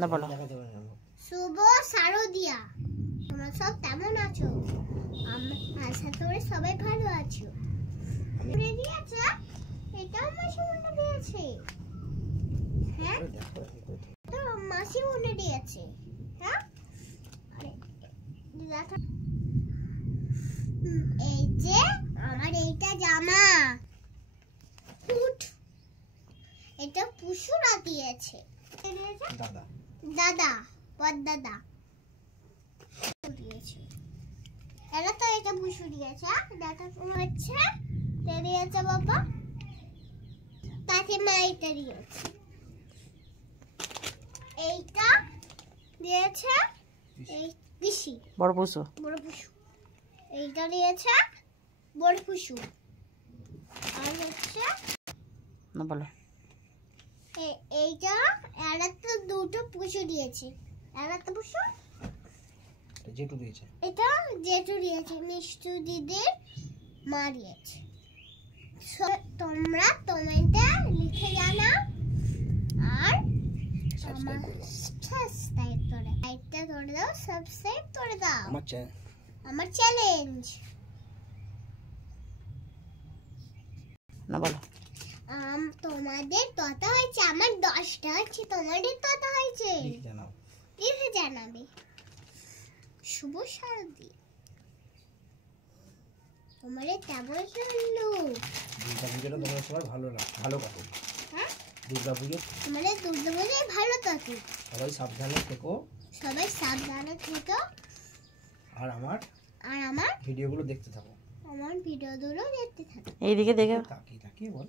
না বলো। শুভ শারদিয়া, তোমরা সব কেমন আছো? আশা করি সবাই ভালো আছো। রেডি আছে? এটা মাসি মনে দিয়েছে। হ্যাঁ, তো মাসি মনে দিয়েছে। হ্যাঁ, এই যে আমার এইটা জামা, এটা পুশুরা দিয়েছে। দাদা দাদা পদ্দাদা দিয়েছে। এরা তো এটা পুশু দিয়েছে। দেখা হচ্ছে দিয়েছে বাবা, তাকে মা এটা দিয়েছে। এইটা দিয়েছে এই পিসি, বড় পুষু। এইটা দিয়েছে বড় পুষু। আর হচ্ছে না বলো। এইটা এরা তো দুটো পুষু দিয়েছে। এরা তো পুষু জেঠু দিয়েছে। এটা জেঠু দিয়েছে, মিষ্টু দিদির মা দিয়েছে। তোমরা কমেন্টে লিখে জানাও আর সাবস্ক্রাইব করে লাইকটা করে দাও, সাবস্ক্রাইব করে দাও। আমার চ্যালেঞ্জ। না বলো। তোমাদের কত হয়েছে? আমার 10টা হচ্ছে, তোমাদের কত হয়েছে লিখে জানাবে। শুভ শারদী, তোমাদের কেমন চললো? দুর্গা পুজোটা তোমাদের সবার ভালো কাটুক। হ্যাঁ, দুর্গা পুজো তোমাদের দুর্গা পুজোয় ভালো কাটুক। সবাই সাবধানে থেকো। আর আমার ভিডিওগুলো দেখতে থাকো। আমার ভিডিওগুলো দেখতে থাকো। এইদিকে দেখো। তাকিয়ে বল।